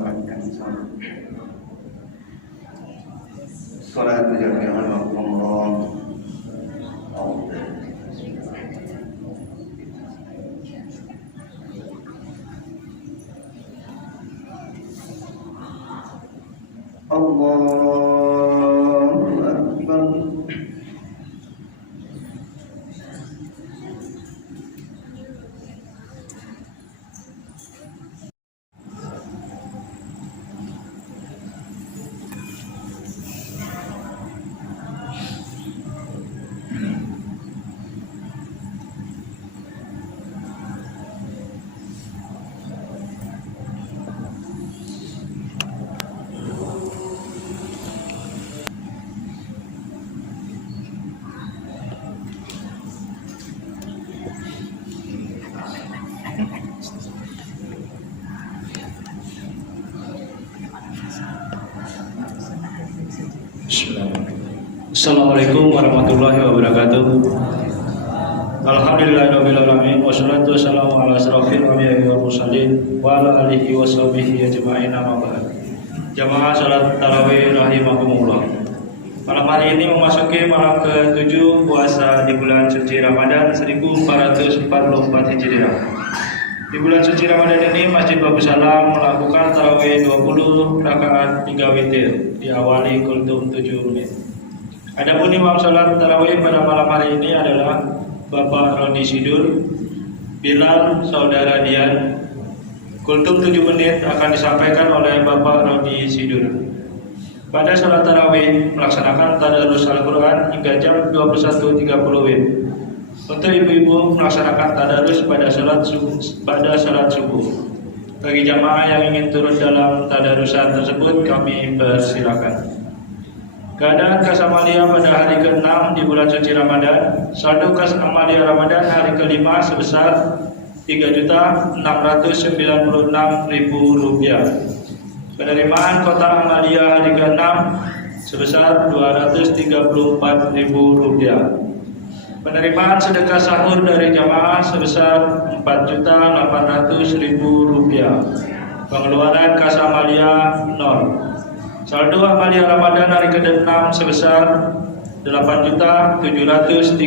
tempat yang sama. Salat jami'an Allah. Allahu Akbar. Assalamualaikum warahmatullahi wabarakatuh. Alhamdulillahirabbil alamin wassalatu wassalamu ala asrofil anbiya'i wal mursalin wa ala alihi washabihi ajma'in amma ba'd. Jamaah salat tarawih rahimakumullah. Malam hari ini memasuki malam ke-7 puasa di bulan suci Ramadan 1444 Hijriah. Di bulan suci Ramadan ini Masjid Babu Salam melakukan tarawih 20 rakaat 3 witir diawali kultum 7 menit. Adapun imam salat tarawih pada malam hari ini adalah Bapak Rodi Sidur, Bilal Saudara Dian. Kultum 7 menit akan disampaikan oleh Bapak Rodi Sidur. Pada salat tarawih melaksanakan tadarus Al-Quran hingga jam 21.30 WIB. Untuk ibu-ibu melaksanakan tadarus pada salat subuh. Bagi jamaah yang ingin turun dalam tadarusan tersebut kami persilakan. Keadaan kas amalia pada hari ke-6 di bulan suci Ramadan, saldo kas amalia Ramadan hari ke-5 sebesar Rp3.696.000. Penerimaan kotak amalia hari ke-6 sebesar Rp234.000. Penerimaan sedekah sahur dari jamaah sebesar Rp4.800.000. Pengeluaran kas amalia 0. Saldo amalia Ramadan hari ke-6 sebesar Rp8.730.000.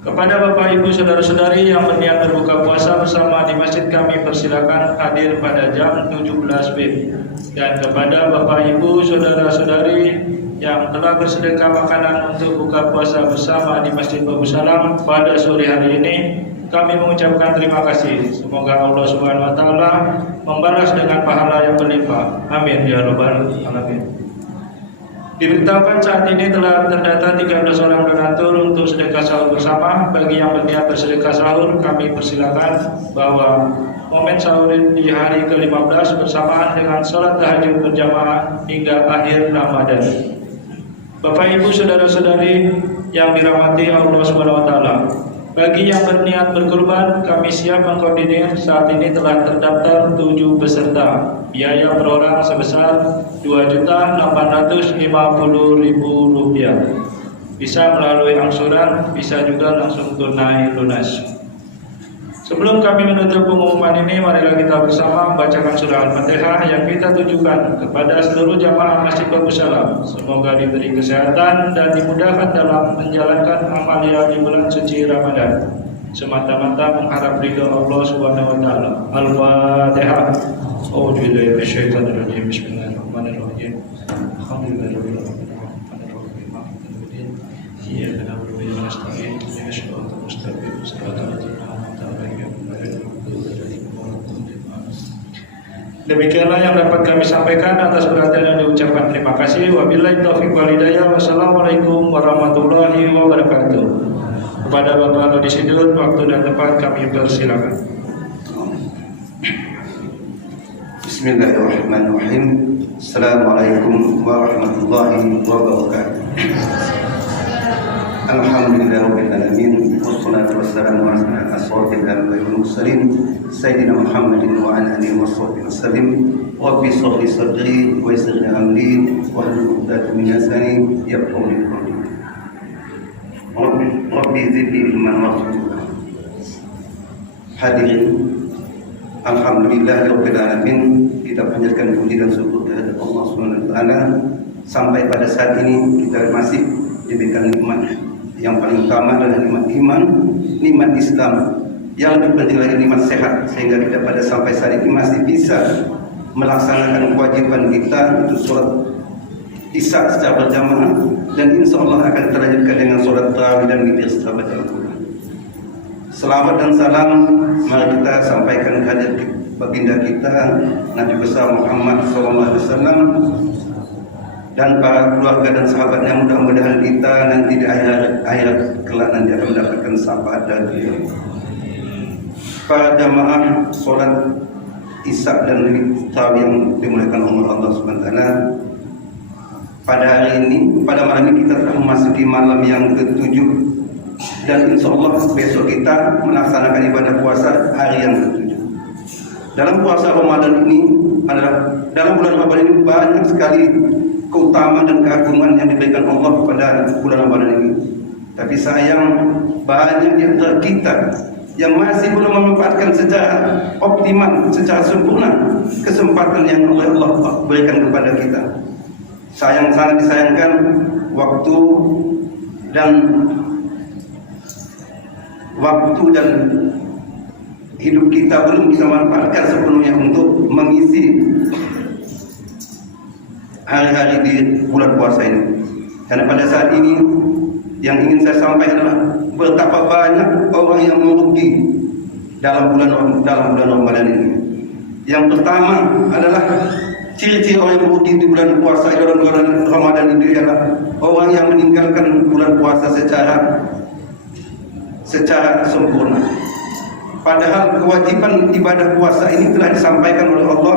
Kepada Bapak Ibu saudara-saudari yang berniat berbuka puasa bersama di masjid kami persilakan hadir pada jam 17 WIB. Dan kepada Bapak Ibu saudara-saudari yang telah bersedekah makanan untuk buka puasa bersama di Masjid Babu Salam pada sore hari ini, kami mengucapkan terima kasih. Semoga Allah Subhanahu wa taala membalas dengan pahala yang berlimpah. Amin ya rabbal alamin. Diberitahukan saat ini telah terdata 13 orang donatur untuk sedekah sahur bersama. Bagi yang berniat bersedekah sahur, kami persilakan bahwa momen sahur di hari ke-15 bersamaan dengan sholat tahajud berjamaah hingga akhir Ramadan. Bapak Ibu saudara-saudari yang dirahmati Allah Subhanahu wa taala, bagi yang berniat berkurban, kami siap mengkoordinir. Saat ini telah terdaftar 7 peserta. Biaya per orang sebesar Rp2.850.000. Bisa melalui angsuran, bisa juga langsung tunai lunas. Sebelum kami menutup pengumuman ini, marilah kita bersama membacakan surah Al-Fatihah yang kita tujukan kepada seluruh jamaah Masjid Babu Salam. Semoga diberi kesehatan dan dimudahkan dalam menjalankan amalia di bulan suci Ramadan, semata-mata mengharap ridha Allah Subhanahu wa taala. Al-Fatihah. A'udzubillahi minasyaitonir rajim. Bismillahirrahmanirrahim. Alhamdulillahirabbil alamin. Arrahmanirrahim. Iyyaka na'budu wa iyyaka nasta'in. Ihdinas siratal mustaqim. Shiratal ladzina an'amta 'alaihim ghairil maghdubi 'alaihim waladdallin. Demikianlah yang dapat kami sampaikan. Atas perhatian yang diucapkan terima kasih. Wabillahi taufiq wal hidayah. Wassalamualaikum warahmatullahi wabarakatuh. Kepada Bapak Rodi Sidur, waktu dan tempat kami persilakan. Bismillahirrahmanirrahim. Assalamualaikum warahmatullahi wabarakatuh. Alhamdulillahirabbil alamin wassalatu wassalamu ala asyrafil anbiya'i wal mursalin sayyidina Muhammadin wa ala alihi washabbihi wasallam. Rabbi shrah li sadri wa yassir li amri wahlul 'uqdatam min lisani yafqahu qawli. Rabbi zidni ilman warzuqna. Hadirin Alhamdulillahirabbil alamin, kita panjatkan puji dan syukur kepada Allah Subhanahu wa taala. Sampai pada saat ini kita masih diberikan nikmat yang paling utama adalah nikmat iman, nikmat Islam. Yang lebih penting lagi nikmat sehat, sehingga kita pada sampai saat ini masih bisa melaksanakan kewajiban kita itu sholat Isya secara berjamaah, dan insya Allah akan terlanjutkan dengan sholat tarawih dan witir secara berjamaah. Selawat dan salam mari kita sampaikan kehadirat baginda kita Nabi besar Muhammad SAW dan para keluarga dan sahabatnya. Mudah-mudahan kita nanti di akhirat kelak nanti akan mendapatkan syafaat dari beliau. Para jamaah sholat Isya dan tarawih yang dimuliakan Allah Subhanahu wa taala, pada hari ini, pada malam ini kita telah memasuki malam yang ke-7, dan insya Allah besok kita melaksanakan ibadah puasa hari yang ke-7. Dalam puasa Ramadan ini adalah, dalam bulan Ramadan ini banyak sekali keutamaan dan keagungan yang diberikan Allah kepada bulan Ramadan ini. Tapi sayang, banyak di antara kita yang masih belum memanfaatkan secara optimal, secara sempurna kesempatan yang Allah berikan kepada kita. Sayang, sangat disayangkan waktu dan hidup kita belum bisa manfaatkan sepenuhnya untuk mengisi hari-hari di bulan puasa ini. Karena pada saat ini yang ingin saya sampaikan adalah betapa banyak orang yang merugi dalam bulan Ramadan ini. Yang pertama adalah ciri-ciri orang yang merugi di bulan puasa dalam bulan Ramadan ini adalah orang yang meninggalkan bulan puasa secara sempurna. Padahal kewajiban ibadah puasa ini telah disampaikan oleh Allah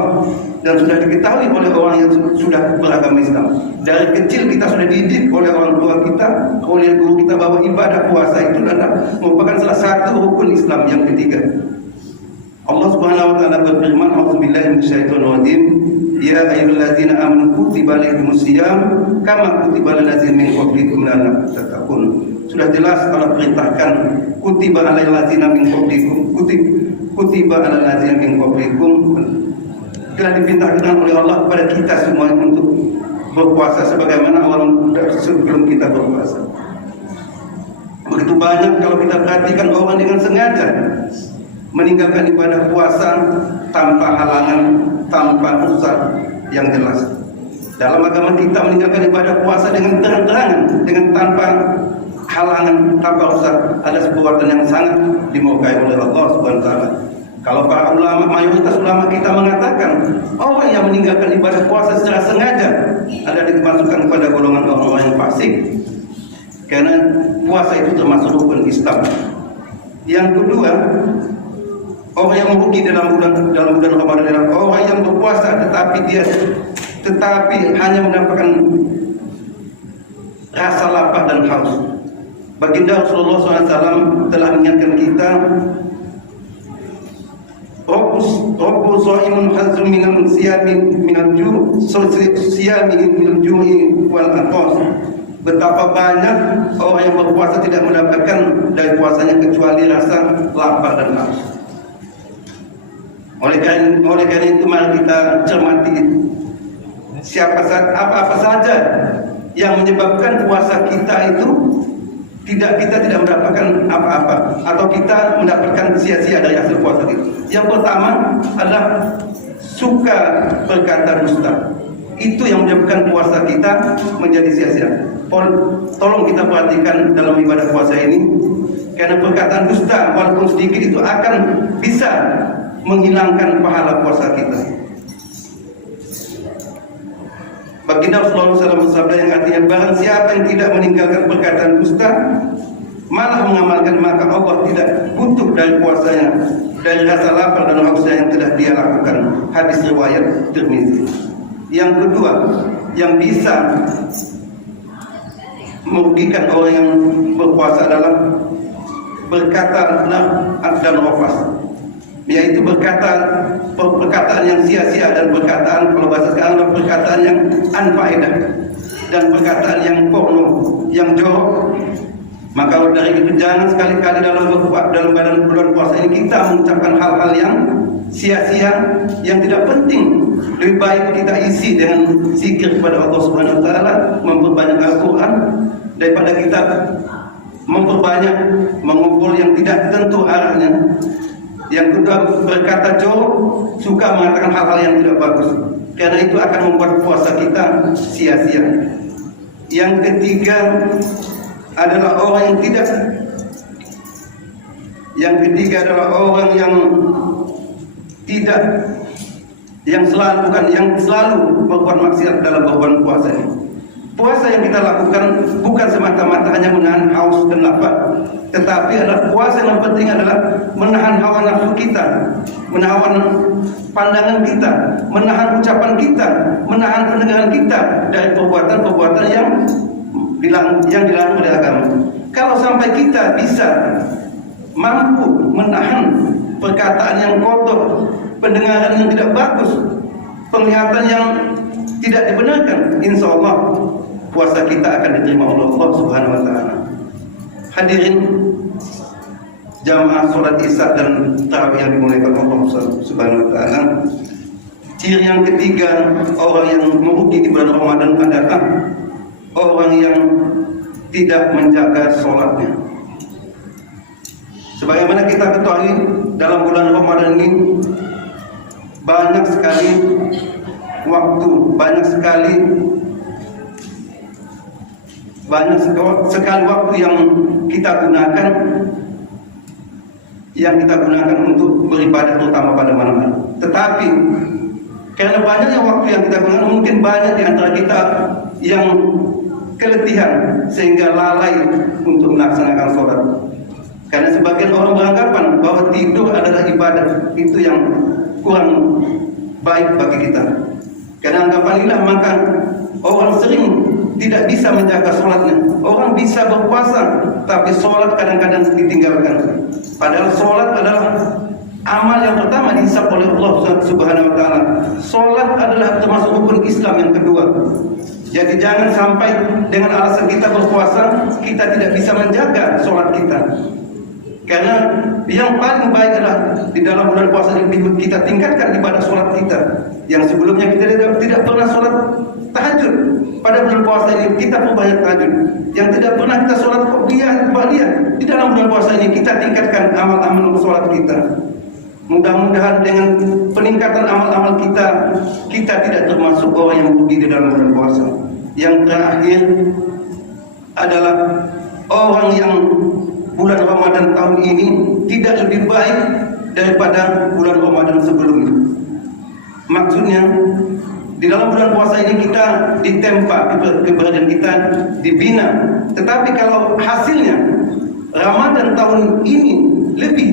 dan sudah diketahui oleh orang yang sudah beragama Islam. Dari kecil kita sudah dididik oleh orang tua kita, oleh guru kita, bahwa ibadah puasa itu adalah merupakan salah satu rukun Islam yang ketiga. Allah Subhanahu wa taala berfirman, "A'udzubillahi minasyaitonir rajim. Ya ayyuhallazina amanu kutiba alaikumus shiyam kama kutiba alal ladzina min qablikum la'allakum tattaqun." Sudah jelas Allah perintahkan kutiba alal ladzina min qablikum, kutiba alal ladzina min qablikum, telah diperintahkan oleh Allah kepada kita semua untuk berpuasa sebagaimana orang sebelum kita berpuasa. Begitu banyak kalau kita perhatikan orang dengan sengaja meninggalkan ibadah puasa tanpa halangan, tanpa usaha yang jelas. Dalam agama kita meninggalkan ibadah puasa dengan terang-terangan, dengan tanpa halangan, tanpa usaha, ada perbuatan yang sangat dimurkai oleh Allah Subhanahu wa taala. Kalau para ulama, mayoritas ulama kita mengatakan orang yang meninggalkan ibadah puasa secara sengaja ada dimasukkan kepada golongan orang-orang yang fasik, karena puasa itu termasuk rukun Islam. Yang kedua, orang yang merugi dalam bulan Ramadan adalah orang yang berpuasa tetapi hanya mendapatkan rasa lapar dan haus. Baginda Rasulullah SAW telah mengingatkan kita, Rabbu sha'imun hazzun minal siyami minal ju'i wal atas. Betapa banyak orang yang berpuasa tidak mendapatkan dari puasanya kecuali rasa lapar dan haus. Oleh karena itu mari kita cermati apa saja yang menyebabkan puasa kita itu kita tidak mendapatkan apa-apa, atau kita mendapatkan sia-sia dari hasil puasa kita. Yang pertama adalah suka berkata dusta. Itu yang menyebabkan puasa kita menjadi sia-sia. Tolong kita perhatikan dalam ibadah puasa ini, karena perkataan dusta walaupun sedikit itu akan bisa menghilangkan pahala puasa kita. Baginda Rasulullah SAW bersabda yang artinya, barang siapa yang tidak meninggalkan perkataan dusta, malah mengamalkan, maka Allah tidak butuh dari puasanya, dari rasa lapar dan hausnya yang telah dia lakukan. Hadis riwayat Tirmizi. Yang kedua, yang bisa merugikan orang yang berpuasa adalah berkata dan rafas, yaitu perkataan yang sia-sia dan perkataan, kalau bahasa sekarang adalah perkataan yang anfaedah dan perkataan yang porno, yang jorok. Maka dari itu jangan sekali-kali dalam bulan puasa ini kita mengucapkan hal-hal yang sia-sia yang tidak penting. Lebih baik kita isi dengan zikir kepada Allah Subhanahu wa taala, memperbanyak Al-Qur'an daripada kita memperbanyak mengumpul yang tidak tentu arahnya. Yang kedua, berkata jorok, suka mengatakan hal-hal yang tidak bagus, karena itu akan membuat puasa kita sia-sia. Yang ketiga adalah orang yang tidak. Yang ketiga adalah orang yang tidak, yang selalu berbuat maksiat dalam berbulan puasa ini. Puasa yang kita lakukan bukan semata-mata hanya menahan haus dan lapar, tetapi adalah puasa yang penting adalah menahan hawa nafsu kita, menahan pandangan kita, menahan ucapan kita, menahan pendengaran kita dari perbuatan-perbuatan yang dilarang oleh agama. Kalau sampai kita bisa mampu menahan perkataan yang kotor, pendengaran yang tidak bagus, penglihatan yang tidak dibenarkan, insya Allah puasa kita akan diterima oleh Allah Subhanahu wa taala. Hadirin jamaah sholat Isya dan tarawih yang dimuliakan Allah Subhanahu wa taala. Ciri yang ketiga orang yang merugi di bulan Ramadan adalah orang yang tidak menjaga sholatnya. Sebagaimana kita ketahui, dalam bulan Ramadan ini banyak sekali waktu, banyak sekali waktu yang kita gunakan untuk beribadah, terutama pada malam hari. Tetapi karena banyaknya waktu yang kita gunakan, mungkin banyak di antara kita yang keletihan sehingga lalai untuk melaksanakan sholat. Karena sebagian orang beranggapan bahwa tidur adalah ibadah, itu yang kurang baik bagi kita. Karena anggapan inilah maka orang sering tidak bisa menjaga sholatnya. Orang bisa berpuasa, tapi sholat kadang-kadang ditinggalkan. Padahal sholat adalah amal yang pertama dihisab oleh Allah Subhanahu wa taala. Sholat adalah termasuk rukun Islam yang kedua. Jadi jangan sampai dengan alasan kita berpuasa, kita tidak bisa menjaga sholat kita. Karena yang paling baik adalah di dalam bulan puasa ini kita tingkatkan ibadah sholat kita. Yang sebelumnya kita tidak pernah sholat tahajud, pada bulan puasa ini kita perbanyak tahajud. Yang tidak pernah kita sholat qobliyah, di dalam bulan puasa ini kita tingkatkan amal-amal sholat kita. Mudah-mudahan dengan peningkatan amal-amal kita tidak termasuk orang yang rugi di dalam bulan puasa. Yang terakhir adalah orang yang bulan Ramadan tahun ini tidak lebih baik daripada bulan Ramadan sebelumnya. Maksudnya, di dalam bulan puasa ini kita ditempa, keberadaan kita dibina. Tetapi kalau hasilnya Ramadan tahun ini lebih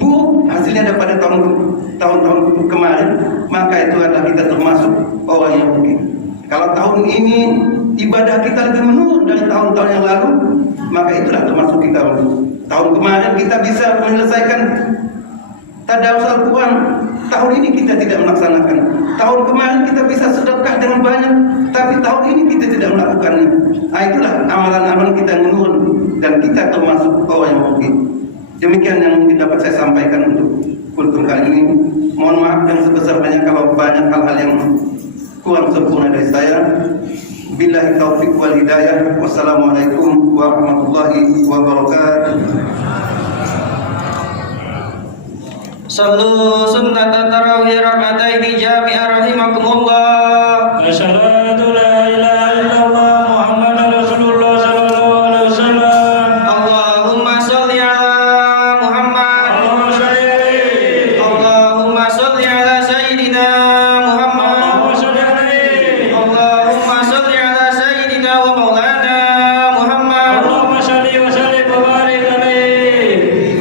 buruk hasilnya daripada tahun-tahun kemarin, maka itu adalah kita termasuk orang yang rugi. Kalau tahun ini ibadah kita lebih menurun dari tahun-tahun yang lalu, maka itulah termasuk kita rugi. Tahun kemarin kita bisa menyelesaikan tadarus Al-Quran, tahun ini kita tidak melaksanakan. Tahun kemarin kita bisa sedekah dengan banyak, tapi tahun ini kita tidak melakukannya. Itulah amalan-amalan kita yang menurun, dan kita termasuk orang yang rugi. Demikian yang mungkin dapat saya sampaikan untuk kultum kali ini. Mohon maaf yang sebesar-besarnya kalau banyak hal-hal yang kurang sempurna dari saya. Billahi taufiq wal hidayah. Wassalamualaikum warahmatullahi wabarakatuh. Sallu sunnat tarawih rak'ataini jami'an rahimakumullah. Asyhadu la ilaha illallah Muhammadar Rasulullah sallallahu alaihi wasallam. Allahumma sholli ala Muhammad. Allahumma sholli ala sayyidina Muhammad. Allahumma sholli ala sayyidina wa maulana Muhammad. Allahumma sholli wa sallim wa barik alaihi.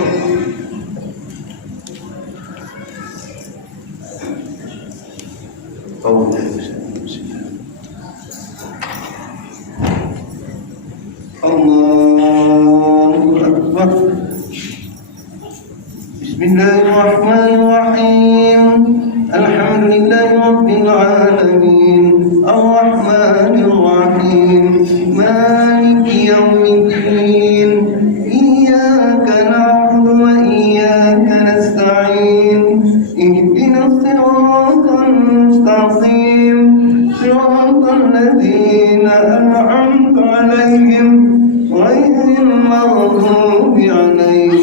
Allahu Akbar. Bismillahirrahmanirrahim. Alhamdulillahi rabbil alamin. Ar-Rahmanir Rahim. Maliki yaumiddin. Iyyaka na'budu wa iyyaka nasta'in. الذين أنعمت عليهم غير المغضوب عليهم